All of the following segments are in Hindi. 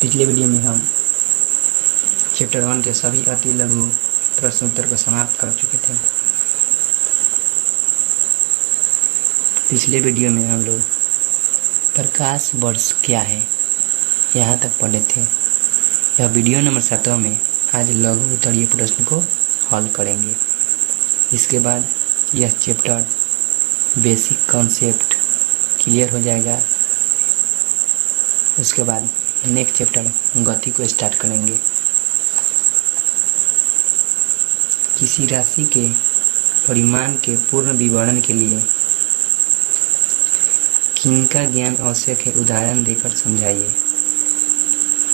पिछले वीडियो में हम चैप्टर 1 के सभी अति लघु प्रश्नोत्तर को समाप्त कर चुके थे। पिछले वीडियो में हम लोग प्रकाश वर्ष क्या है यहाँ तक पढ़े थे। यह वीडियो नंबर 7 में आज लघु उत्तरीय प्रश्न को हल करेंगे। इसके बाद यह चैप्टर बेसिक कॉन्सेप्ट क्लियर हो जाएगा। उसके बाद नेक्स्ट चैप्टर गति को स्टार्ट करेंगे। किसी राशि के परिमाण के पूर्ण विवरण के लिए किनका ज्ञान आवश्यक है, उदाहरण देकर समझाइए।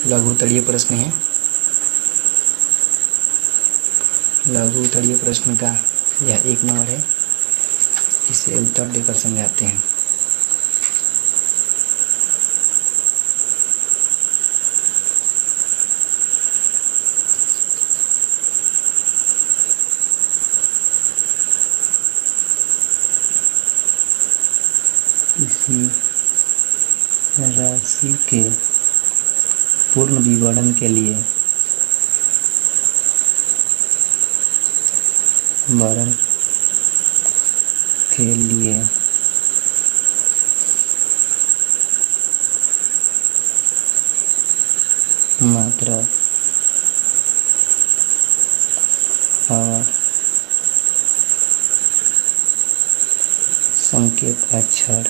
लघु उत्तरीय प्रश्न है। लघु उत्तरीय प्रश्न का यह 1 नंबर है। इसे उत्तर देकर समझाते हैं। किसी राशि के पूर्ण विवरण के लिए मात्रा और संकेत अक्षर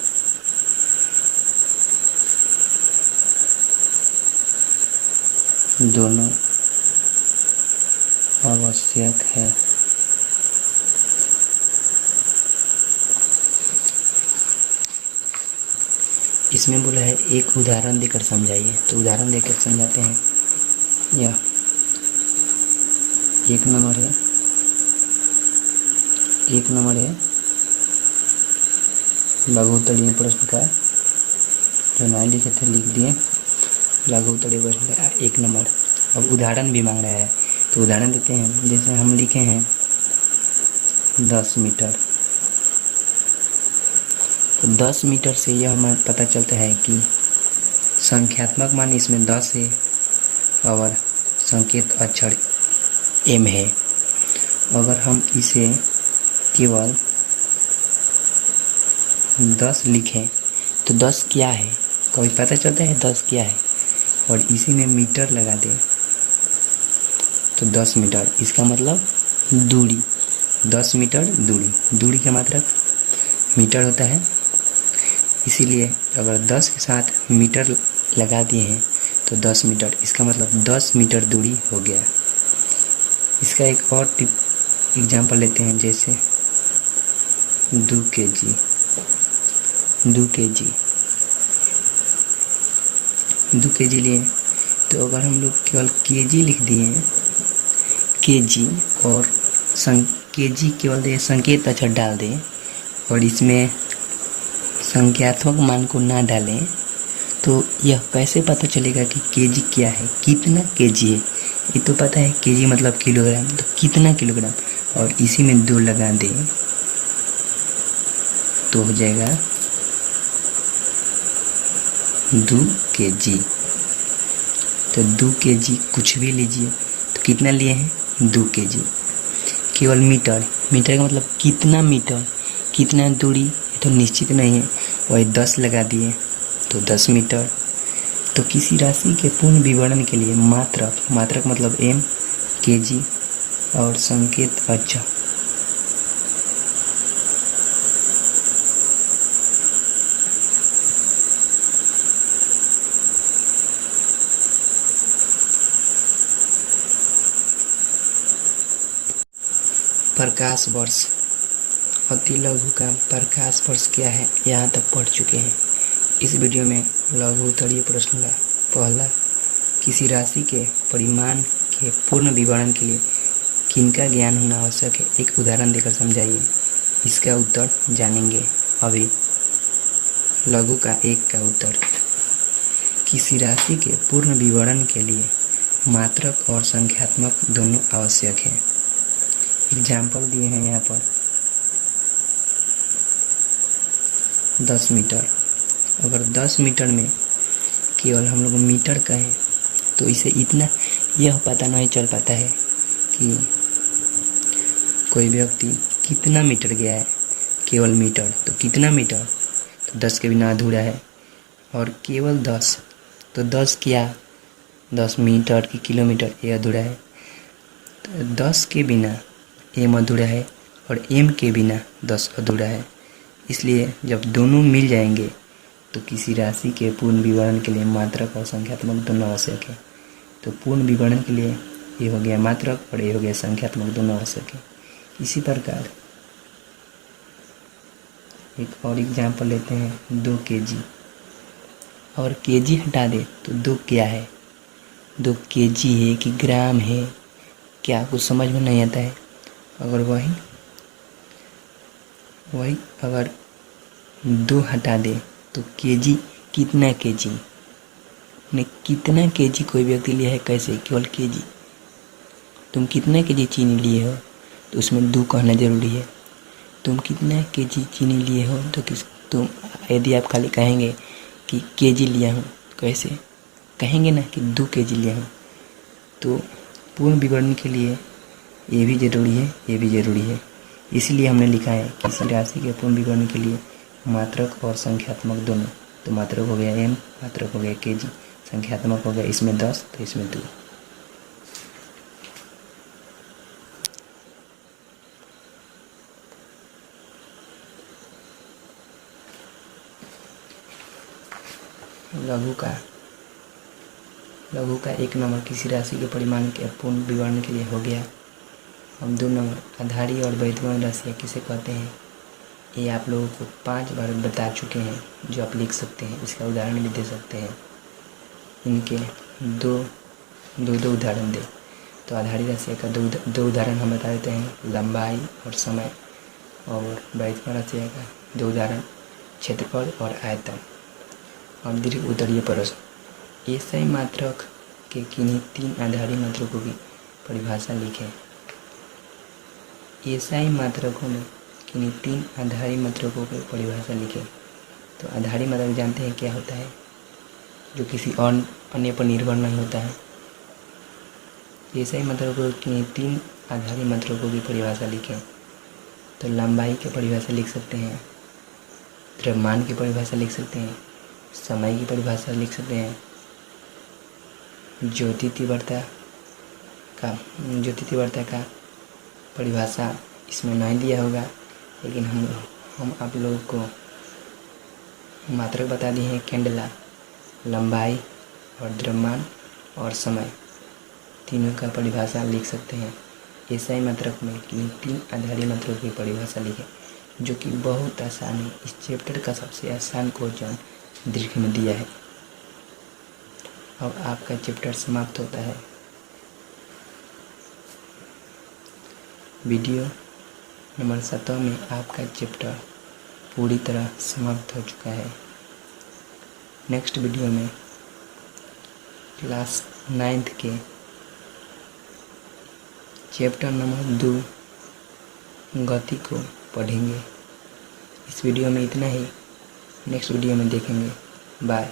दोनों आवश्यक है। इसमें बोला है एक उदाहरण देकर समझाइए, तो उदाहरण देकर समझाते हैं। यह 1 नंबर है। 1 नंबर है लघु उत्तरीय प्रश्न का, जो नहीं लिखे थे लिख दिए। लघु उत्तरीय प्रश्न का 1 नंबर। अब उदाहरण भी मांग रहा है, तो उदाहरण देते हैं। जैसे हम लिखे हैं 10 मीटर, तो 10 मीटर से यह हमें पता चलता है कि संख्यात्मक मान इसमें 10 है और संकेत अक्षर m है। अगर हम इसे केवल 10 लिखें तो 10 क्या है, कभी पता चलता है 10 क्या है, और इसी में मीटर लगा दें तो 10 मीटर। इसका मतलब दूरी, 10 मीटर दूरी का मात्रक मीटर होता है। इसीलिए अगर 10 के साथ मीटर लगा दिए हैं तो 10 मीटर, इसका मतलब 10 मीटर दूरी हो गया। इसका एक और एग्जाम्पल लेते हैं। जैसे 2 kg 2 kg लिए, तो अगर हम लोग केवल kg लिख दिए kg और kg केवल दे संकेत अक्षर डाल दें और इसमें संख्यात्मक मान को ना डालें, तो यह कैसे पता चलेगा कि kg क्या है, कितना kg है। ये तो पता है kg मतलब किलोग्राम, तो कितना किलोग्राम, और इसी में 2 लगा दें तो हो जाएगा 2 kg। तो 2 kg कुछ भी लीजिए, तो कितना लिए हैं 2 kg। केवल मीटर का मतलब कितना मीटर, कितना दूरी, ये तो निश्चित नहीं है। वही 10 लगा दिए तो 10 मीटर। तो किसी राशि के पूर्ण विवरण के लिए मात्रक मतलब m, kg और संकेत अक्षर प्रकाश वर्ष। अति लघु का प्रकाश वर्ष क्या है यहाँ तक पढ़ चुके हैं। इस वीडियो में लघु उत्तरीय प्रश्न का पहला, किसी राशि के परिमाण के पूर्ण विवरण के लिए किनका ज्ञान होना आवश्यक है, एक उदाहरण देकर समझाइए। इसका उत्तर जानेंगे अभी। लघु का 1 का उत्तर, किसी राशि के पूर्ण विवरण के लिए मात्रक और संख्यात्मक दोनों आवश्यक है। एग्जाम्पल दिए हैं यहाँ पर 10 मीटर। अगर 10 मीटर में केवल हम लोग मीटर कहें तो इसे इतना यह पता नहीं चल पाता है कि कोई व्यक्ति कितना मीटर गया है, केवल मीटर। तो कितना मीटर, तो 10 के बिना अधूरा है। और केवल 10, तो 10 क्या, 10 मीटर की किलोमीटर, ये अधूरा है। तो 10 के बिना m अधूरा है और m के बिना 10 अधूरा है। इसलिए जब दोनों मिल जाएंगे तो किसी राशि के पूर्ण विवरण के लिए मात्रक और संख्यात्मक दोनों आवश्यक है। तो पूर्ण विवरण के लिए ये हो गया मात्रक और ये हो गया संख्यात्मक, दोनों आवश्यक है। इसी प्रकार एक और एग्जाम्पल लेते हैं, 2 kg। और kg हटा दे तो 2 क्या है, 2 kg है कि ग्राम है, क्या कुछ समझ में नहीं आता है। अगर वही अगर 2 हटा दे तो kg कितना kg, ने कितना kg कोई व्यक्ति लिया है, कैसे, केवल kg। तुम कितना kg चीनी लिए हो, तो उसमें 2 कहना जरूरी है। तुम कितना kg चीनी लिए हो, तो तुम यदि आप खाली कहेंगे कि kg लिया हूँ, कैसे कहेंगे ना कि 2 kg लिया हूँ। तो पूर्ण विवरण के लिए ये भी ज़रूरी है, ये भी ज़रूरी है। इसलिए हमने लिखा है किसी राशि के पूर्ण विवरण के लिए मात्रक और संख्यात्मक दोनों। तो मात्रक हो गया m, मात्रक हो गया kg, संख्यात्मक हो गया इसमें 10 तो इसमें 2। लघु का 1 नंबर किसी राशि के परिमाण के पूर्ण विवरण के लिए हो गया। अब 2 नंबर आधारी और वैद्यमान राशियाँ किसे कहते हैं, ये आप लोगों को 5 बार बता चुके हैं, जो आप लिख सकते हैं। इसका उदाहरण भी दे सकते हैं। इनके दो उदाहरण दे। तो आधारी राशियाँ का दो उदाहरण हम बता देते हैं, लंबाई और समय। और वैद्यमान राशियाँ का 2 उदाहरण, क्षेत्रफल और आयतन। और दीर्घ उत्तरीय प्रश्न, एसआई मात्रक के किन्हीं 3 आधारी मात्रकों की परिभाषा लिखें। एसआई मात्रकों में किन्हीं 3 आधारी मात्रकों की परिभाषा लिखें। तो आधारी मात्रक जानते हैं क्या होता है, जो किसी और अन्य पर निर्भर नहीं होता है। एसआई मात्रकों की किन्हीं 3 आधारी मात्रकों की परिभाषा लिखें। तो लंबाई की परिभाषा लिख सकते हैं, द्रव्यमान की परिभाषा लिख सकते हैं, समय की परिभाषा लिख सकते हैं, ज्योति तीव्रता का परिभाषा इसमें नहीं दिया होगा, लेकिन हम आप लोगों को मात्रक बता दिए हैं। कैंडला, लंबाई और द्रव्यमान और समय, तीनों का परिभाषा लिख सकते हैं। एसआई मात्रक में किन्हीं 3 आधारी मात्रकों की परिभाषा लिखें, जो कि बहुत आसान है। इस चैप्टर का सबसे आसान क्वेश्चन दीर्घ में दिया है। अब आपका चैप्टर समाप्त होता है। वीडियो नंबर 17 में आपका चैप्टर पूरी तरह समाप्त हो चुका है। नेक्स्ट वीडियो में क्लास 9th के चैप्टर नंबर 2 गति को पढ़ेंगे। इस वीडियो में इतना ही, नेक्स्ट वीडियो में देखेंगे। बाय।